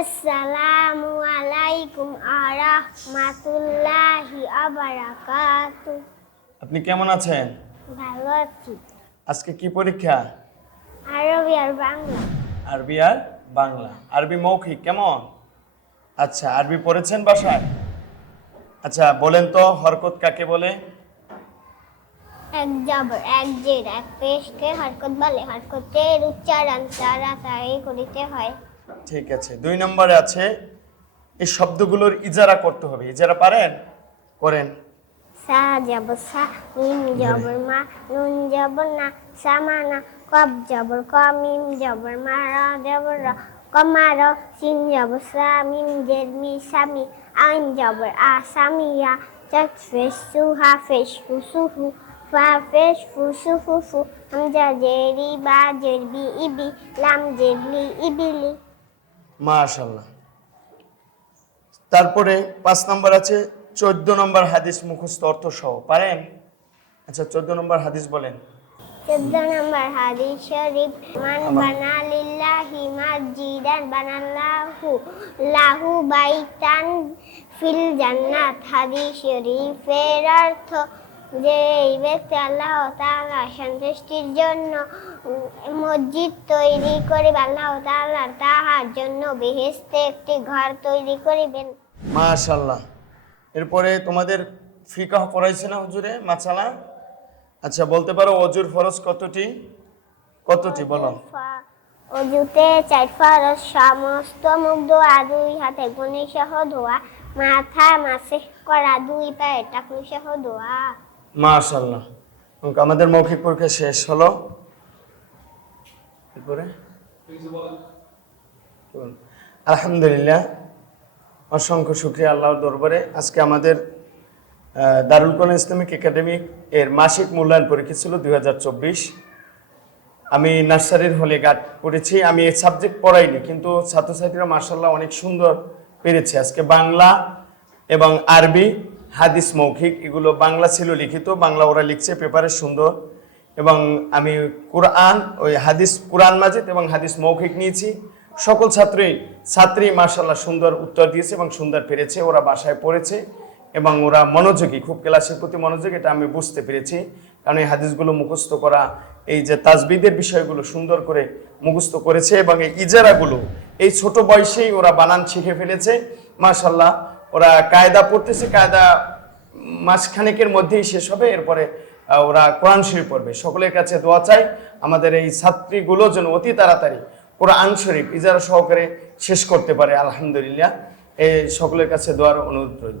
আসসালামু আলাইকুম আরহামাতুল্লাহি আবারাকাতু। আপনি কেমন আছেন? ভালো আছি। আজকে কি পরীক্ষা? আরবি আর বাংলা। আরবি আর বাংলা। আরবি মৌখিক কেমন? আচ্ছা আরবি পড়েছেন বাসায়? আচ্ছা বলেন তো হরকত কাকে বলে? এক জবর এক জের এক পেশকে হরকত বলে। হরকতের উচ্চারণ তাড়াতাড়ি করিতে হয়। ঠিক আছে দুই নম্বরে আছে এই শব্দগুলোর ইজারা করতে হবে ইজারা পারেন? করেন। সা জবর সা মিম জবর মা নুন জবর না সামানা কব জবর ক মিম জবর মা র জবর র কমার সিন জবর সা মিম জের মি সামি আইন জবর আ সামিয়া চাক ফেস সুহা ফেস ফুসুহু ফা ফেস ফুসুহু ফু হামজা জেরি বা জেরবি ইবি লাম জেরলি ইবিলি মাশাল্লাহ তারপরে পাঁচ নম্বর আছে চোদ্দ নম্বর হাদিস মুখস্থ অর্থ সহ পারেন? আচ্ছা চোদ্দ নম্বর হাদিস বলেন। চোদ্দ নম্বর হাদিস শরীফ মান আমার- বানা লিল্লাহি মাসজিদান বানাল্লাহু লাহু বাইতান ফিল জান্নাত। হাদিস শরীফের অর্থ যে এই ব্যক্তি আল্লাহ তাআলা সন্তুষ্টির জন্য মসজিদ তৈরি করিবে। আল্লাহ তাআলা তাহার জন্য বেহেশতে একটি ঘর তৈরি করিবেন। মাশাল্লাহ এরপরে তোমাদের ফিকাহ পড়াইছে না হুজুরে? মাছালা আচ্ছা বলতে পারো অজুর ফরজ কতটি? কতটি বলো। অজুতে চার ফরজ সমস্ত মুখ ধোয়া দুই হাতে গুণি সহ ধোয়া মাথা মাসে করা দুই পায়ে টাকুনি সহ ধোয়া। মাশাল্লাহ আমাদের মৌখিক পরীক্ষা শেষ হলো। এরপরে? আলহামদুলিল্লাহ, অসংখ্য শুক্রিয়া আল্লাহর দরবারে। আজকে আমাদের দারুল কোরআন ইসলামিক একাডেমিক এর মাসিক মূল্যায়ন পরীক্ষা ছিল দু হাজার চব্বিশ। আমি নার্সারির হলে গাট করেছি আমি এই সাবজেক্ট পড়াইনি, কিন্তু ছাত্রছাত্রীরা মার্শাল্লাহ অনেক সুন্দর পেরেছে। আজকে বাংলা এবং আরবি হাদিস মৌখিক, এগুলো বাংলা ছিল লিখিত, বাংলা ওরা লিখছে, পেপারে সুন্দর। এবং আমি কোরআন, ওই হাদিস কোরআন মাজিদ এবং হাদিস মৌখিক নিয়েছি। সকল ছাত্রী ছাত্রী মার্শাল্লাহ সুন্দর উত্তর দিয়েছে এবং সুন্দর পেরেছে ওরা বাসায় পড়েছে এবং ওরা মনোযোগী, খুব ক্লাসের প্রতি মনোযোগী, এটা আমি বুঝতে পেরেছি। কারণ এই হাদিসগুলো মুখস্থ করা, এই যে তাজবিদের বিষয়গুলো সুন্দর করে মুখস্থ করেছে এবং এই ইজারাগুলো, এই ছোট বয়সেই ওরা বানান শিখে ফেলেছে। মাশাল্লাহ ওরা কায়দা পড়তেছে, কায়দা মাসখানেকের মধ্যেই শেষ হবে, এরপরে ওরা কোরআন শরীফ পড়বে। সকলের কাছে দোয়া চাই, আমাদের এই ছাত্রীগুলো যেন অতি তাড়াতাড়ি কোরআন শরীফ ইজারা সহকারে শেষ করতে পারে, আলহামদুলিল্লাহ। এই সকলের কাছে দোয়ার অনুরোধ রইল।